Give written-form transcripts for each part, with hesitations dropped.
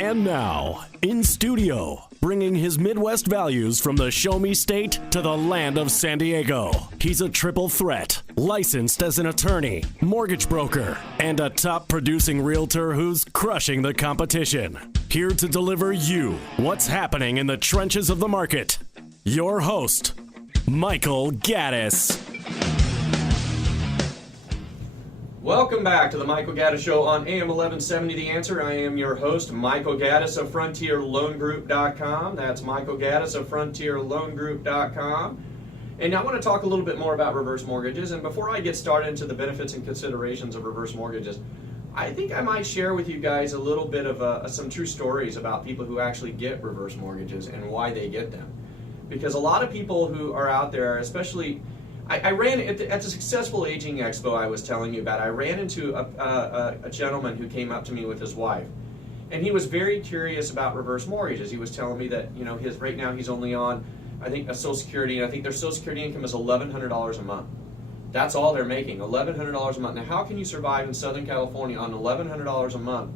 And now, in studio, bringing his Midwest values from the Show Me State to the land of San Diego. He's a triple threat, licensed as an attorney, mortgage broker, and a top producing realtor who's crushing the competition. Here to deliver you what's happening in the trenches of the market. Your host, Michael Gaddis. Welcome back to the Michael Gaddis Show on AM 1170 The Answer. I am your host, Michael Gaddis of FrontierLoanGroup.com. That's Michael Gaddis of FrontierLoanGroup.com. And I want to talk a little bit more about reverse mortgages. And before I get started into the benefits and considerations of reverse mortgages, I think I might share with you guys a little bit of some true stories about people who actually get reverse mortgages and why they get them. Because a lot of people who are out there, especially... I ran at the Successful Aging Expo I was telling you about. I ran into a gentleman who came up to me with his wife, and he was very curious about reverse mortgages. He was telling me that right now he's only on, I think, a Social Security, and I think their Social Security income is $1,100 a month. That's all they're making, $1,100 a month. Now, how can you survive in Southern California on $1,100 a month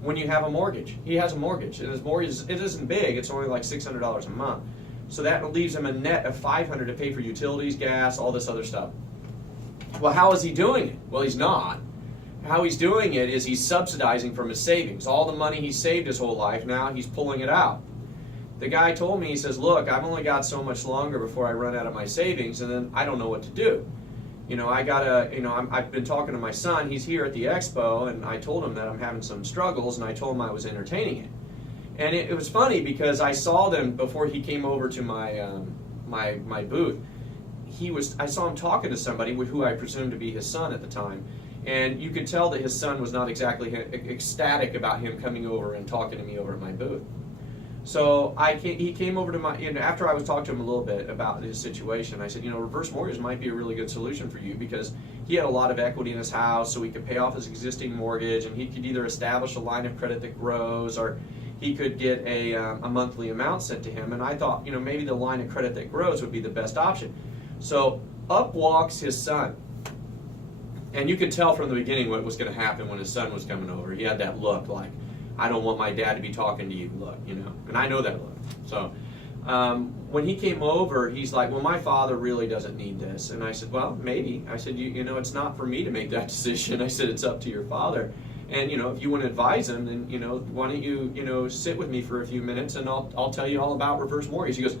when you have a mortgage? He has a mortgage, and his mortgage it isn't big. It's only like $600 a month. So that leaves him a net of $500 to pay for utilities, gas, all this other stuff. Well, how is he doing it? Well, he's not. How he's doing it is he's subsidizing from his savings. All the money he saved his whole life, now he's pulling it out. The guy told me, he says, look, I've only got so much longer before I run out of my savings, and then I don't know what to do. I've been talking to my son. He's here at the expo, and I told him that I'm having some struggles, and I told him I was entertaining it. And it was funny because I saw them before he came over to my booth. I saw him talking to somebody who I presumed to be his son at the time, and you could tell that his son was not exactly ecstatic about him coming over and talking to me over at my booth. So he came over to after I was talking to him a little bit about his situation. I said, reverse mortgage might be a really good solution for you because he had a lot of equity in his house, so he could pay off his existing mortgage, and he could either establish a line of credit that grows, or he could get a monthly amount sent to him. And I thought, maybe the line of credit that grows would be the best option. So up walks his son. And you could tell from the beginning what was going to happen when his son was coming over. He had that look like, I don't want my dad to be talking to you look, and I know that look. So when he came over, he's like, well, my father really doesn't need this. And I said, well, maybe. I said, it's not for me to make that decision. I said, it's up to your father. And, if you want to advise him, then, why don't you, sit with me for a few minutes and I'll tell you all about reverse mortgage. He goes,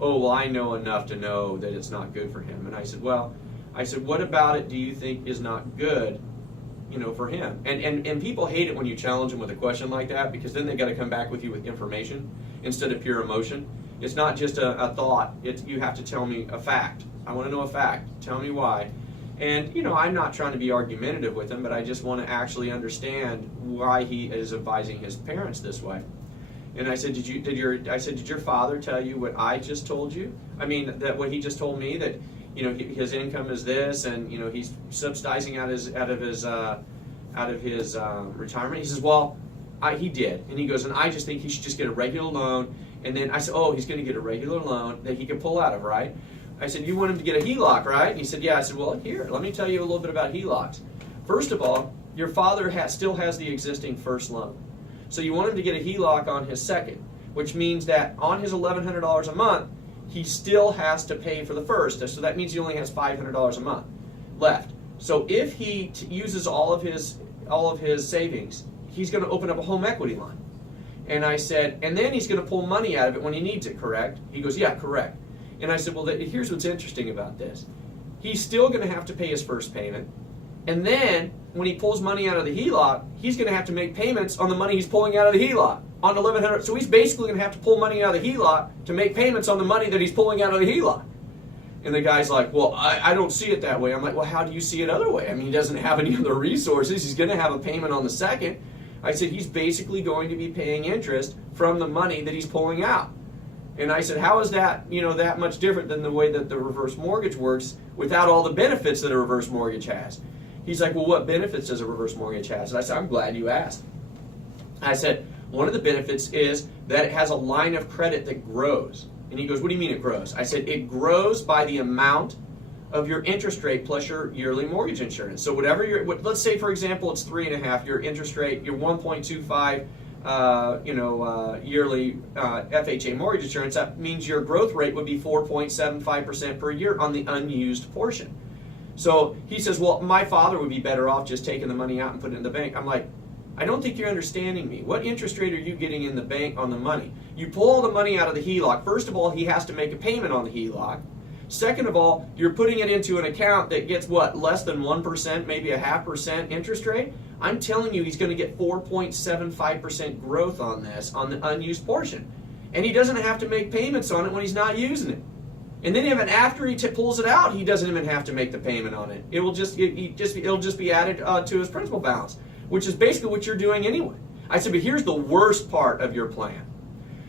oh, well, I know enough to know that it's not good for him. And I said, what about it do you think is not good, for him? And people hate it when you challenge them with a question like that, because then they got to come back with you with information instead of pure emotion. It's not just a thought. You have to tell me a fact. I want to know a fact. Tell me why. And, I'm not trying to be argumentative with him, but I just want to actually understand why he is advising his parents this way. And I said, did your father tell you what I just told you? I mean, that what he just told me, that, his income is this, and, he's subsidizing out of his retirement. He says, well, he did. And he goes, and I just think he should just get a regular loan. And then I said, oh, he's going to get a regular loan that he can pull out of, right? I said, you want him to get a HELOC, right? And he said, yeah. I said, well, here, let me tell you a little bit about HELOCs. First of all, your father still has the existing first loan. So you want him to get a HELOC on his second, which means that on his $1,100 a month, he still has to pay for the first. So that means he only has $500 a month left. So if he uses all of his savings, he's going to open up a home equity line. And I said, and then he's going to pull money out of it when he needs it, correct? He goes, yeah, correct. And I said, well, here's what's interesting about this. He's still going to have to pay his first payment. And then when he pulls money out of the HELOC, he's going to have to make payments on the money he's pulling out of the HELOC on $1,100. So he's basically going to have to pull money out of the HELOC to make payments on the money that he's pulling out of the HELOC. And the guy's like, well, I don't see it that way. I'm like, well, how do you see it other way? I mean, he doesn't have any other resources. He's going to have a payment on the second. I said, he's basically going to be paying interest from the money that he's pulling out. And I said, how is that, that much different than the way that the reverse mortgage works without all the benefits that a reverse mortgage has? He's like, well, what benefits does a reverse mortgage have? And I said, I'm glad you asked. I said, one of the benefits is that it has a line of credit that grows. And he goes, what do you mean it grows? I said, it grows by the amount of your interest rate plus your yearly mortgage insurance. So whatever let's say, for example, it's 3.5, your interest rate, your 1.25 yearly FHA mortgage insurance, that means your growth rate would be 4.75% per year on the unused portion. So he says, well, my father would be better off just taking the money out and putting it in the bank. I'm like, I don't think you're understanding me. What interest rate are you getting in the bank on the money? You pull the money out of the HELOC. First of all, he has to make a payment on the HELOC. Second of all, you're putting it into an account that gets what, less than 1%, maybe a 0.5% interest rate? I'm telling you, he's going to get 4.75% growth on this, on the unused portion. And he doesn't have to make payments on it when he's not using it. And then even after he pulls it out, he doesn't even have to make the payment on it. It'll just be added to his principal balance, which is basically what you're doing anyway. I said, but here's the worst part of your plan.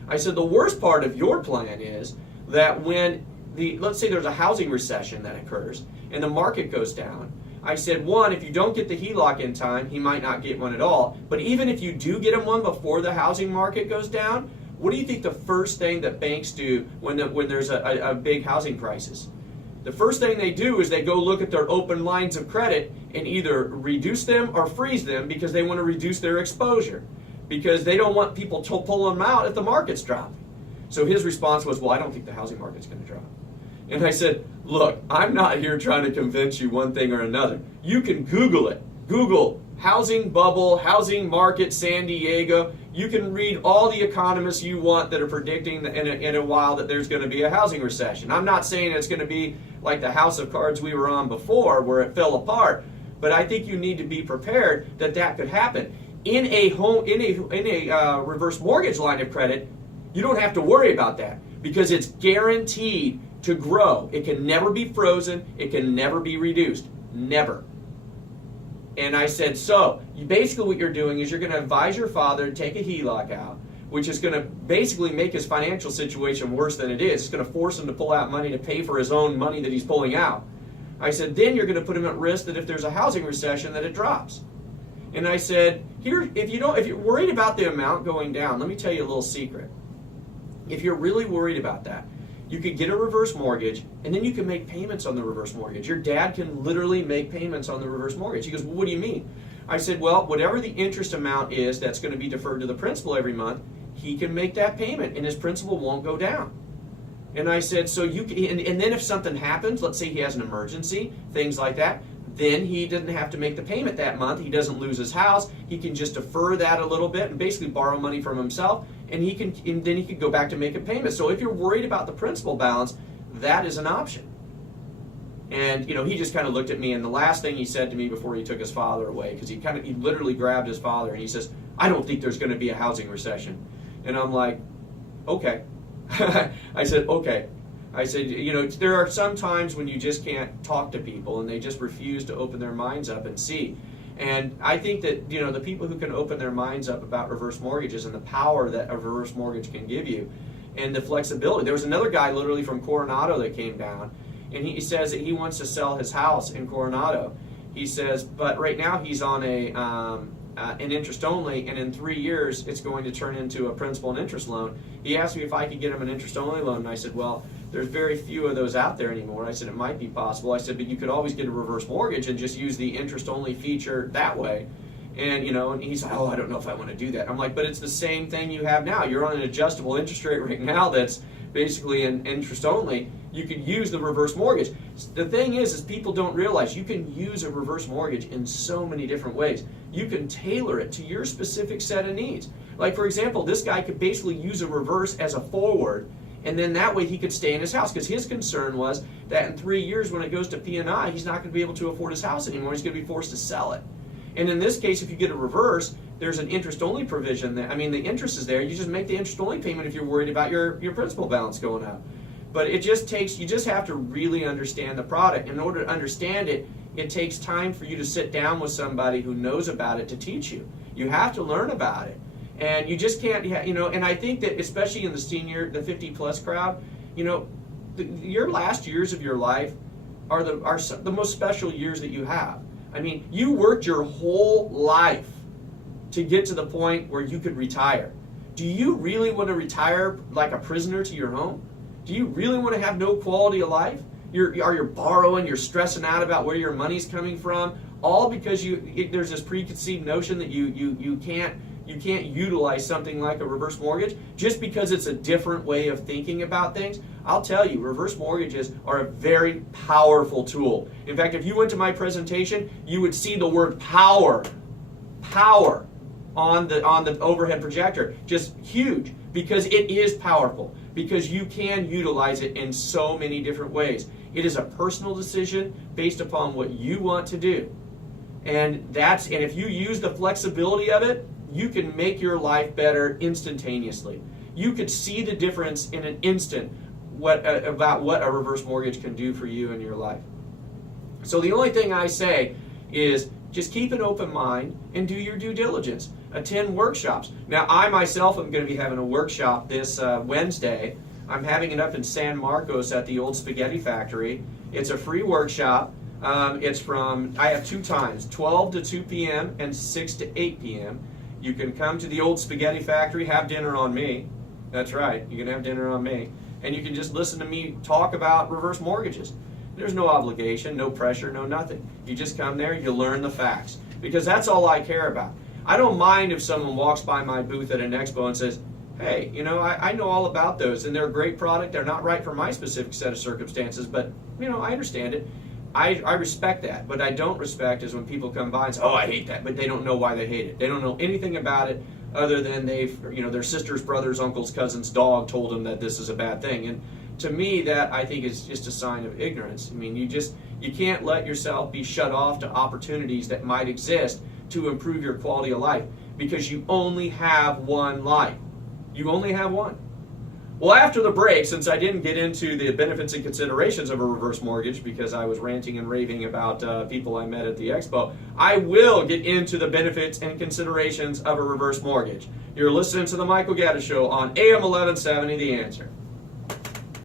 I said, the worst part of your plan is that when let's say there's a housing recession that occurs and the market goes down. I said, one, if you don't get the HELOC in time, he might not get one at all. But even if you do get him one before the housing market goes down, what do you think the first thing that banks do when there's a big housing crisis? The first thing they do is they go look at their open lines of credit and either reduce them or freeze them because they want to reduce their exposure, because they don't want people to pull them out if the market's dropping. So his response was, well, I don't think the housing market's going to drop. And I said, look, I'm not here trying to convince you one thing or another. You can Google it. Google housing bubble, housing market, San Diego. You can read all the economists you want that are predicting in a while that there's going to be a housing recession. I'm not saying it's going to be like the house of cards we were on before where it fell apart, but I think you need to be prepared that that could happen. In a reverse mortgage line of credit, you don't have to worry about that because it's guaranteed to grow. It can never be frozen. It can never be reduced. Never. And I said, so basically what you're doing is you're going to advise your father to take a HELOC out, which is going to basically make his financial situation worse than it is. It's going to force him to pull out money to pay for his own money that he's pulling out. I said, then you're going to put him at risk that if there's a housing recession that it drops. And I said, here, if you're worried about the amount going down, let me tell you a little secret. If you're really worried about that, you could get a reverse mortgage, and then you can make payments on the reverse mortgage. Your dad can literally make payments on the reverse mortgage. He goes, well, what do you mean? I said, well, whatever the interest amount is that's going to be deferred to the principal every month, he can make that payment, and his principal won't go down. And I said, so you can, and then if something happens, let's say he has an emergency, things like that, then he doesn't have to make the payment that month. He doesn't lose his house. He can just defer that a little bit and basically borrow money from himself, and then he can go back to make a payment. So if you're worried about the principal balance, that is an option. And he just kind of looked at me, and the last thing he said to me before he took his father away, because he literally grabbed his father and he says, I don't think there's going to be a housing recession. And I'm like, okay. I said, okay. I said, there are some times when you just can't talk to people and they just refuse to open their minds up and see. And I think that, the people who can open their minds up about reverse mortgages and the power that a reverse mortgage can give you and the flexibility. There was another guy literally from Coronado that came down, and he says that he wants to sell his house in Coronado. He says, but right now he's on an interest only, and in 3 years it's going to turn into a principal and interest loan. He asked me if I could get him an interest only loan, and I said, well, there's very few of those out there anymore. I said it might be possible. I said, but you could always get a reverse mortgage and just use the interest only feature that way. And and he's like, oh, I don't know if I want to do that. I'm like, but it's the same thing you have now. You're on an adjustable interest rate right now that's basically an interest only. You could use the reverse mortgage. The thing is people don't realize you can use a reverse mortgage in so many different ways. You can tailor it to your specific set of needs. Like, for example, this guy could basically use a reverse as a forward, and then that way he could stay in his house, because his concern was that in 3 years when it goes to P&I, he's not going to be able to afford his house anymore. He's going to be forced to sell it. And in this case, if you get a reverse, there's an interest-only provision. The interest is there. You just make the interest-only payment if you're worried about your principal balance going up. But you just have to really understand the product. In order to understand it, it takes time for you to sit down with somebody who knows about it to teach you. You have to learn about it. And you just can't, and I think that especially in the 50-plus crowd, your last years of your life are the most special years that you have. I mean, you worked your whole life to get to the point where you could retire. Do you really want to retire like a prisoner to your home? Do you really want to have no quality of life? You're borrowing, you're stressing out about where your money's coming from, all because there's this preconceived notion that you can't you can't utilize something like a reverse mortgage just because it's a different way of thinking about things. I'll tell you, reverse mortgages are a very powerful tool. In fact, if you went to my presentation, you would see the word power on the overhead projector. Just huge, because it is powerful, because you can utilize it in so many different ways. It is a personal decision based upon what you want to do. And if you use the flexibility of it, you can make your life better instantaneously. You could see the difference in an instant about what a reverse mortgage can do for you in your life. So the only thing I say is just keep an open mind and do your due diligence. Attend workshops. Now, I myself am going to be having a workshop this Wednesday. I'm having it up in San Marcos at the old Spaghetti Factory. It's a free workshop. I have 2 times, 12 to 2 p.m. and 6 to 8 p.m. You can come to the old Spaghetti Factory, have dinner on me. That's right, you can have dinner on me. And you can just listen to me talk about reverse mortgages. There's no obligation, no pressure, no nothing. You just come there, you learn the facts. Because that's all I care about. I don't mind if someone walks by my booth at an expo and says, hey, I know all about those, and they're a great product. They're not right for my specific set of circumstances, but, I understand it. I respect that. What I don't respect is when people come by and say, oh, I hate that, but they don't know why they hate it. They don't know anything about it other than their sister's, brother's, uncle's, cousin's dog told them that this is a bad thing. And to me, that I think is just a sign of ignorance. I mean, you can't let yourself be shut off to opportunities that might exist to improve your quality of life, because you only have one life. You only have one. Well, after the break, since I didn't get into the benefits and considerations of a reverse mortgage because I was ranting and raving about people I met at the expo, I will get into the benefits and considerations of a reverse mortgage. You're listening to the Michael Gaddis Show on AM 1170, The Answer.